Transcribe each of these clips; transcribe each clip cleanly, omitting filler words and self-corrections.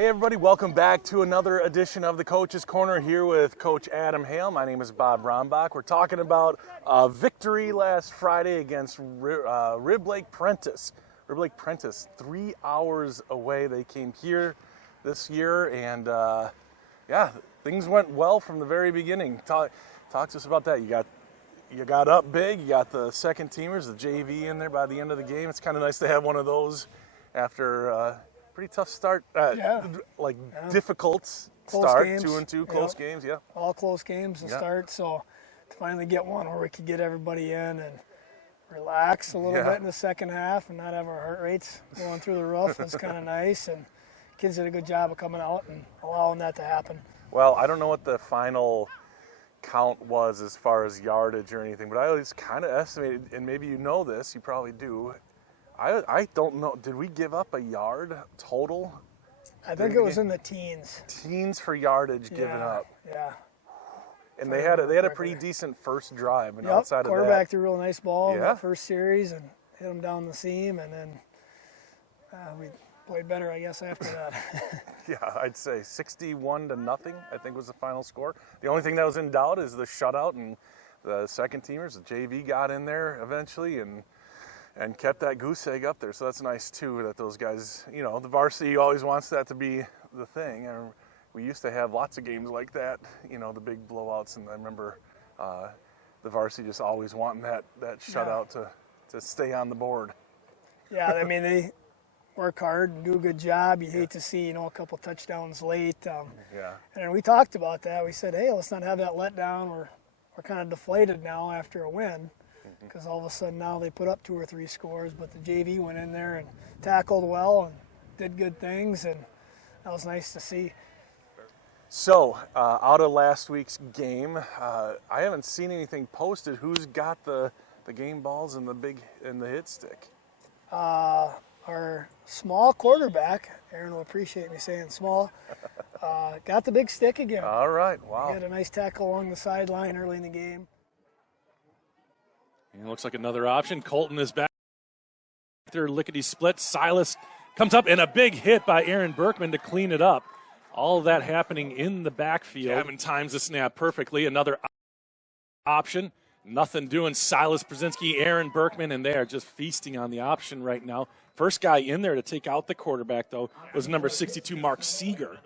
Hey everybody, welcome back to another edition of the Coach's Corner here with Coach Adam Hale. My name is Bob Brombach. We're talking about a victory last Friday against Rib Lake Prentice. Rib Lake Prentice, 3 hours away. They came here this year, and yeah, things went well from the very beginning. Talk to us about that. You got up big. You got the second teamers, the JV, in there by the end of the game. It's kind of nice to have one of those after. Pretty tough start, difficult close start, games. 2-2, close games, yeah. All close games to start, so to finally get one where we could get everybody in and relax a little bit in the second half and not have our heart rates going through the roof was kind of nice, and kids did a good job of coming out and allowing that to happen. Well, I don't know what the final count was as far as yardage or anything, but I always kind of estimated, and maybe you know this, you probably do, I don't know. Did we give up a yard total? I think it was in the teens. Teens for yardage given up. Yeah. And they had a pretty decent first drive. And outside of that, quarterback threw a real nice ball in that first series and hit him down the seam, and then we played better, I guess, after that. Yeah, I'd say 61-0, I think was the final score. The only thing that was in doubt is the shutout, and the second teamers, the JV, got in there eventually and kept that goose egg up there. So that's nice, too, that those guys, you know, the varsity always wants that to be the thing. And we used to have lots of games like that, you know, the big blowouts. And I remember the varsity just always wanting that shutout to stay on the board. Yeah, I mean, they work hard and do a good job. You hate to see, you know, a couple touchdowns late. And we talked about that. We said, hey, let's not have that letdown. We're kind of deflated now after a win, because all of a sudden now they put up 2 or 3 scores, but the JV went in there and tackled well and did good things, and that was nice to see. So, out of last week's game, I haven't seen anything posted. Who's got the game balls and the hit stick? Our small quarterback, Aaron will appreciate me saying small, got the big stick again. All right, wow. He had a nice tackle along the sideline early in the game. And it looks like another option. Colton is back. They're lickety split. Silas comes up, and a big hit by Aaron Berkman to clean it up. All of that happening in the backfield. Gavin times the snap perfectly. Another option. Nothing doing. Silas Brzezinski, Aaron Berkman, and they are just feasting on the option right now. First guy in there to take out the quarterback, though, was number 62, Mark Seeger.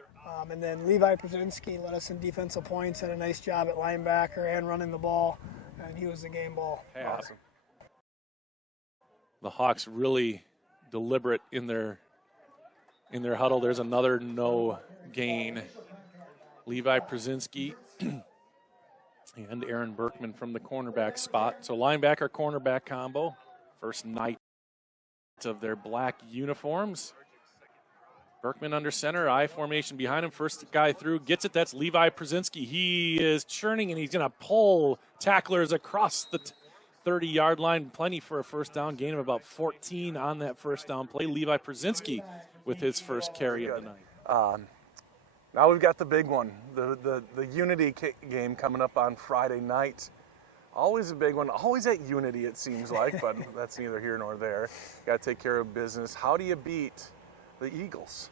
And then Levi Brzezinski led us in defensive points, had a nice job at linebacker and running the ball, and he was the game ball. Awesome. The Hawks really deliberate in their huddle. There's another no gain. Levi Brzezinski and Aaron Berkman from the cornerback spot. So linebacker cornerback combo. First night of their black uniforms. Berkman under center, I formation behind him. First guy through, gets it. That's Levi Brzezinski. He is churning, and he's going to pull tacklers across the 30-yard line. Plenty for a first down, gain of about 14 on that first down play. Levi Brzezinski with his first carry of the night. Now we've got the big one, the Unity game coming up on Friday night. Always a big one, always at Unity it seems like, but that's neither here nor there. Got to take care of business. How do you beat the Eagles?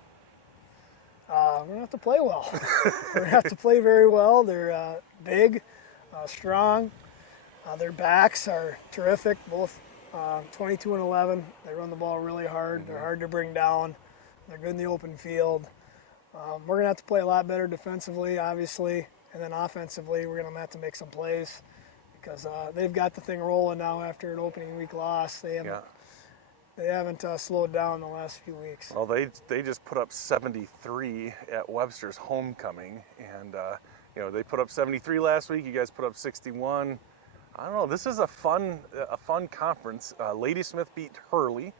We're going to have to play well. We're going to have to play very well. They're big, strong. Their backs are terrific, both 22 and 11. They run the ball really hard. They're hard to bring down. They're good in the open field. We're going to have to play a lot better defensively, obviously, and then offensively we're going to have to make some plays because they've got the thing rolling now after an opening week loss. They haven't slowed down the last few weeks. Well, they just put up 73 at Webster's homecoming, and you know, they put up 73 last week. You guys put up 61. I don't know. This is a fun conference. Ladysmith beat Hurley,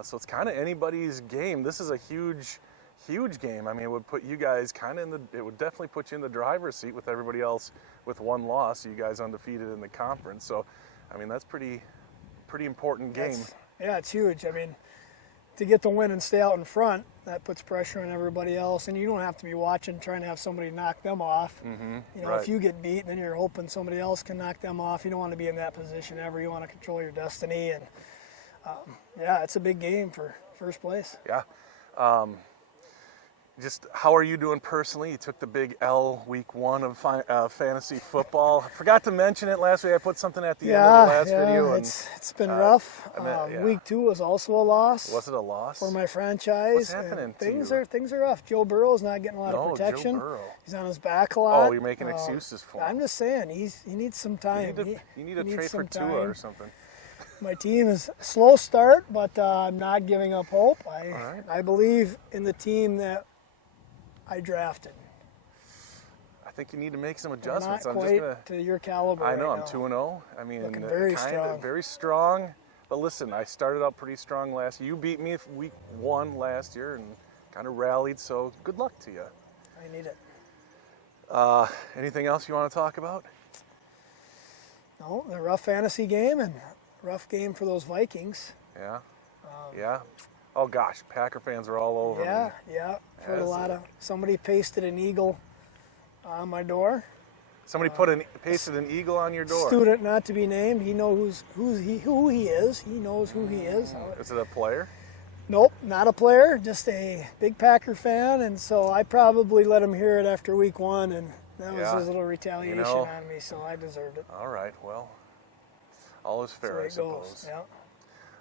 so it's kind of anybody's game. This is a huge game. I mean, it would put you guys kind of it would definitely put you in the driver's seat with everybody else with one loss. You guys undefeated in the conference. So, I mean, that's pretty important game. Yeah, it's huge. I mean, to get the win and stay out in front, that puts pressure on everybody else. And you don't have to be watching, trying to have somebody knock them off. You know, if you get beat, then you're hoping somebody else can knock them off. You don't want to be in that position ever. You want to control your destiny. And, yeah, it's a big game for first place. Yeah. just how are you doing personally? You took the big L week 1 of fantasy football. I forgot to mention it last week. I put something at the end of the last video. And, it's been rough. Week 2 was also a loss. Was it a loss? For my franchise. What's happening to you? Things are rough. Joe Burrow's not getting a lot of protection. Joe Burrow. He's on his back a lot. Oh, you're making excuses for him. I'm just saying, he needs some time. You need a trade for Tua or something. My team is a slow start, but I'm not giving up hope. I believe in the team that I drafted. I think you need to make some adjustments. Not quite to your caliber. I know, right I'm 2-0. I mean, looking very strong. Very strong. But listen, I started out pretty strong last year. You beat me week 1 last year and kind of rallied, so good luck to you. I need it. Anything else you want to talk about? No, a rough fantasy game and rough game for those Vikings. Yeah. Yeah. Oh gosh, Packer fans are all over me. Yeah. Heard a lot of somebody pasted an eagle on my door. Somebody pasted an eagle on your door. Student not to be named. He knows who he is. He knows who he is. Is it a player? Nope, not a player. Just a big Packer fan, and so I probably let him hear it after week 1, and that was his little retaliation on me. So I deserved it. All right. Well, all is fair, I suppose. Yeah.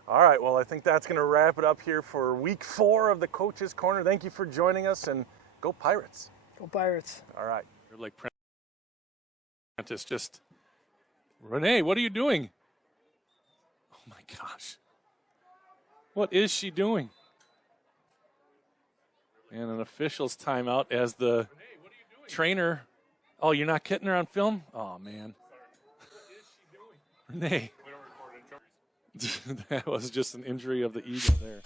All right, well, I think that's going to wrap it up here for week 4 of the Coach's Corner. Thank you for joining us, and go Pirates. Go Pirates. All right. You're like Prentice, just, Renee, what are you doing? Oh, my gosh. What is she doing? And an official's timeout as the trainer. Oh, you're not getting her on film? Oh, man. Renee. That was just an injury of the ego there.